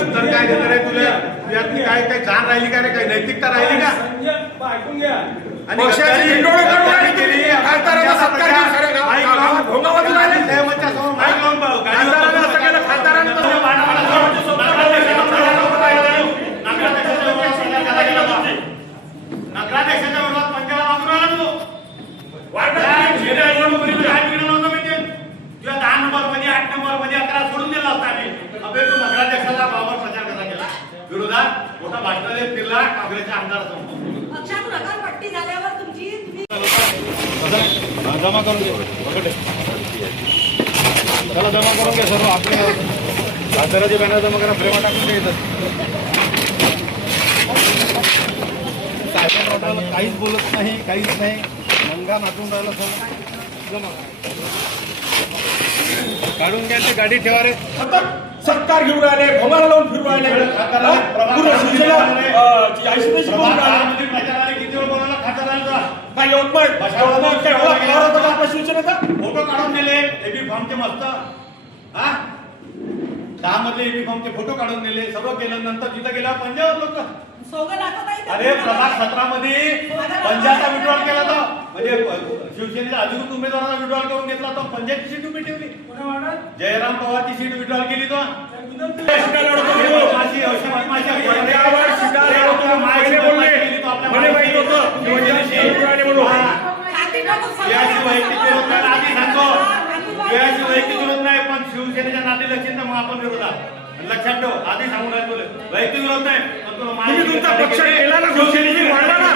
उत्तर काय देणार आहे तुला? यातली काय काय जाण राहिली का रे? काय नैतिकता राहिली का? ऐकून घ्या. आणि गद्दारी केली. खासदारांना सत्कार घेऊन सारे गाव- माईक लावून भोंगावून राहिले. देवाच्या समोर माईक लावून पाहू. खासदारांना असं केलं, खासदारांना तसं. नगराध्यक्षाच्या विरोधात पंजाब वापरून आला तू. तुझ्या 10 नंबर मध्ये 8 नंबर मध्ये 11 सोडून दिला असता आम्ही. अबे तू नगराध्यक्षाचा बाबर प्रचार कसा केला? विरोधात मोठा भाषण देत फिरला काँग्रेसच्या आमदारासमोर. पक्षात नगरपट्टी झाल्यावर तुम्ही जमा करून घे. चला जमा करून घ्या सर्व. आपले खासदाराची बॅनर जमा करा. प्रेमा टाकून द्यायचं. काहीच बोलत नाही, काहीच नाही. मंगा नाचून राहिला सर. जमा काढून घ्या. ते गाडी ठेवा रे. सत्कार घेऊन राहिले, भोंगाला लावून फिरून राहिले. पूर्ण शिवसेना ऐंशी शिकवून राहिले. प्रचाराला किती वेळ बोलायला खासदाराला जा. काय यवतमाळ काय होता का आपल्या शिवसेनेचा? फोटो काढून नेले एबी फॉर्मचे मस्त. हा 10 मधले एबी फॉर्मचे फोटो काढून नेले. सगळं केलं. नंतर तिथं गेला पंजाब लोक. अरे प्रभाग 17 मध्ये पंजाबचा विड्रॉल केला तो. म्हणजे शिवसेनेच्या अधिकृत उमेदवाराचा विड्रॉल करून घेतला तो. पंजाबची सीट उभी ठेवली. जयराम पवारची सीट विड्रॉल केली तो. नाही पण शिवसेनेच्या नाते लक्षात मग आपण विरोधात. लक्षात ठेव. आधी सांगून राहिलो वैयक्तिक विरोध नाही. पण तुला तुम्ही तुमचा पक्ष केला ना शिवसेनेची वाढवा ना.